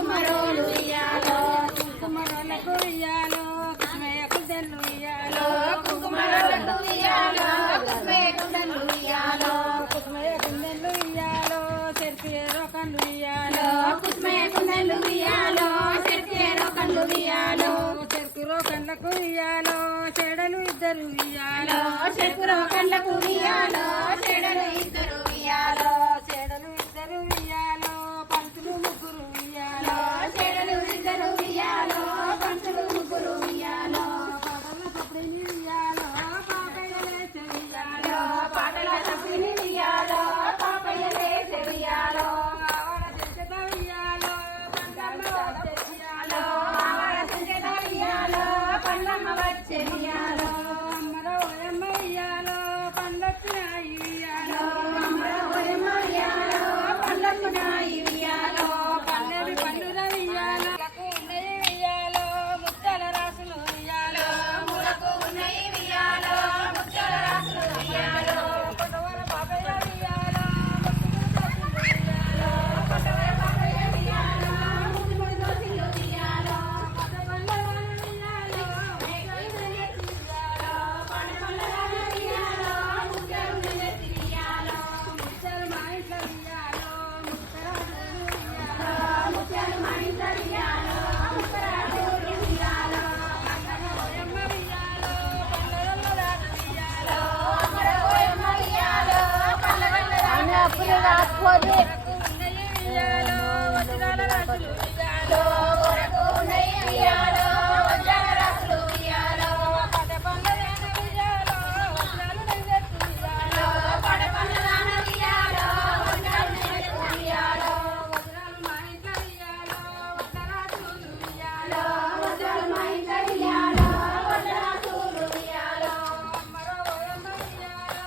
కుమ్మరోలు ఉయ్యాలో కుమ్మరోళ్ళకు ఉయ్యాలో కుసుమయ్య కుందెలు ఉయ్యాలో కుమ్మరోళ్ళకు ఉయ్యాలో కుసుమయ్య కుండలు ఉయ్యాలో కుసుమయ్య కుందెలు ఉయ్యాలో చెరిపేరో కండ్లు ఉయ్యాలో కుసుమయ్య కుండలు ఉయ్యాలో చెరిపేరో కండ్లు ఉయ్యాలో చెరుకురో కండ్లకు ఉయ్యాలో చెడలు ఇద్దరు ఉయ్యాలో చెరుకురో కండ్లకు ఉయ్యాలో చెడలు ఇద్దరు ఉయ్యాలో చెడలు ఇద్దరు ఉయ్యాలో పంతులు ముగ్గురు ఉయ్యాలో చెడలు ఇద్దరు ఉయ్యాలో పంతులు ముగ్గురు ఉయ్యాలో పాటల సప్పుడిని ఉయ్యాలో పాపయ్య లేచి ఉయ్యాలో పాటల సభ్యుని ఉయ్యాలో పాపయ్య లేచి ఉయ్యాలో ఆవడ చెంచట ఉయ్యాలో పండమ్మ వచ్చే ఉయ్యాలో ఆవడ సంచేత ఉయ్యాలో పండమ్మ వచ్చే ఉయ్యాలో అమ్మరో ఓయమ్మ ఉయ్యాలో పండొచ్చినాయి ఉయ్యాలో అమరవరమ ఉయ్యాలో పండమ్మునాయి ఉయ్యాలో పల్లెడి పండుగ ఉయ్యాలో ఉన్నయి ఉయ్యాలో ముత్యాల రాసులు ఉయ్యాలో మూలకు ఉన్నాయి ఉయ్యాలో ముత్యాల రాసులు ఉయ్యాలో కొట్టవర బాబయ్య ఉయ్యాలో ముత్తులు ఉయ్యాలో కొట్టవర పాపయ్య ఉయ్యాలో ముగ్గురు దోసిలు ఉయ్యాలో పదవల్ల ఉయ్యాలో ఉయ్యాలో పండమల్లల ఉయ్యాలో ముత్యాలు నెలెత్తి ఉయ్యాలో ముత్యాలు మా ఇంట్లో ఉయ్యాలో ముత్తరాజులు ఉయ్యాలో ముత్యాలు మా ఇంట్లో ఉయ్యాలో ముత్తరాజులు ఉయ్యాలో ఓయమ్మ ఉయ్యాలో పల్లెల రాజు ఉయ్యాలో అమరవరమ ఉయ్యాలో పల్లవల్ల ఉన్నయి ఉయ్యాలో వజ్రాల రాజులు ఉయ్యాలో కొరకు ఉన్నాయి ఉయ్యాలో వజ్రాల రాసులు ఉయ్యాలో పద పల్లెన ఉయ్యాలో వజ్రాలు నెలెత్తు ఉయ్యాలో పడపల్లదాన ఉయ్యాలో వజ్రాలు నెలెత్తి ఉయ్యాలో వజ్రాలు మా ఇంట్లో ఉయ్యాలో వజ్రరాజులు ఉయ్యాలో వజ్రాలు మా ఇంట్లో ఉయ్యాలో వజ్రరాసులు ఉయ్యాలో అమ్మరో ఓయమ్మ ఉయ్యాలో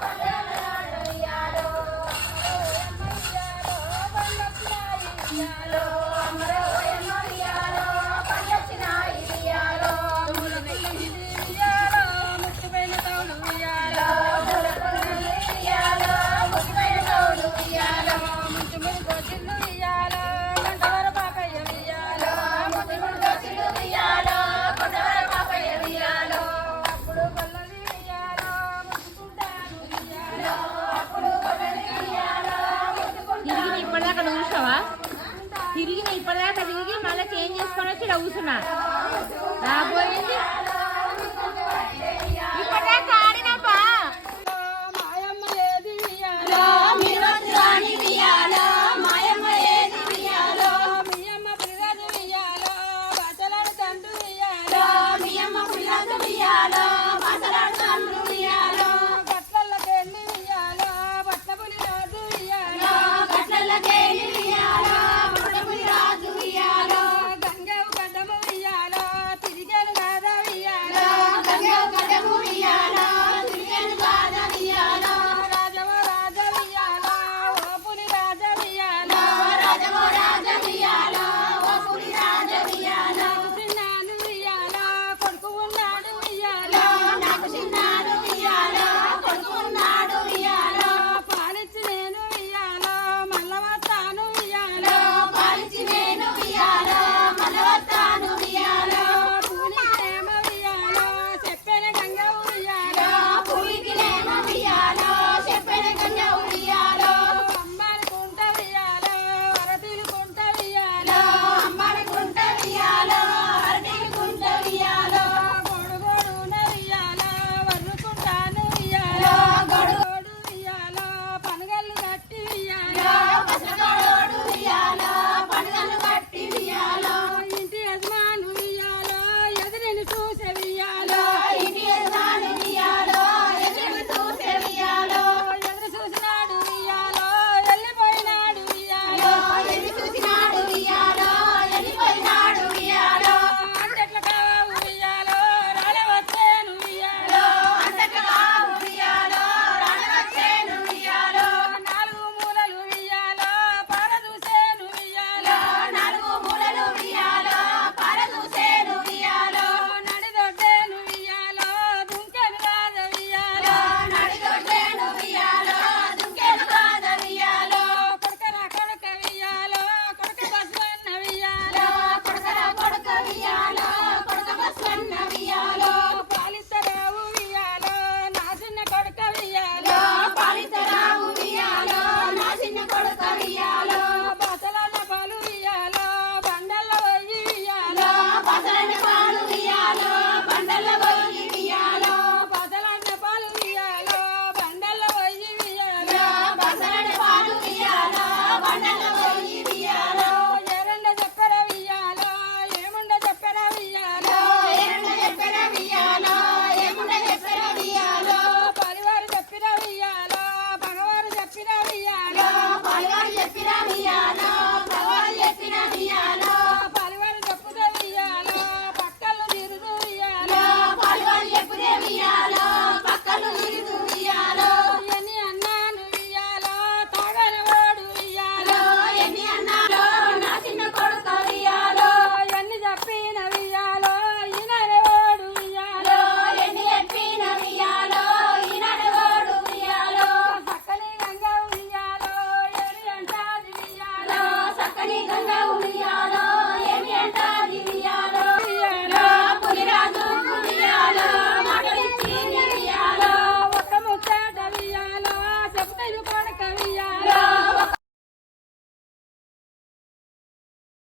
పల్లెల రాజు ఉయ్యాలో అమరవరమ ఉయ్యాలో పల్లవల్ల ఉయ్యాలో ఉయ్యాలో అమరవరమ ఉయ్యాలో పండొచ్చినాయి ఉయ్యాలో ఉయ్యాలో ముట్టుపైన తౌలు ఉయ్యాలో ఉయ్యాలో ముగ్గుపైన తోడు ఉయ్యాలో ముంచు మీద గోచిల్లు ఉయ్యాలో గంటవర పాపయ్య ఉయ్యాలో ముగ్గురు దోసిలు ఉయ్యాలో కొండవర పాపయ్య ఉయ్యాలో అప్పుడు పల్లవి ఉయ్యాలో ముట్టుకుంటాను ఉయ్యాలో అప్పుడు కొండని ఉయ్యాలో తిరిగి ఇప్పటిదాకా చూసావా తిరిగి ఇప్పటిదాకా తిరిగి మళ్ళీ చేంజ్ చేసుకొని వచ్చి ఇక్కడ కూర్చున్నా రాబోయింది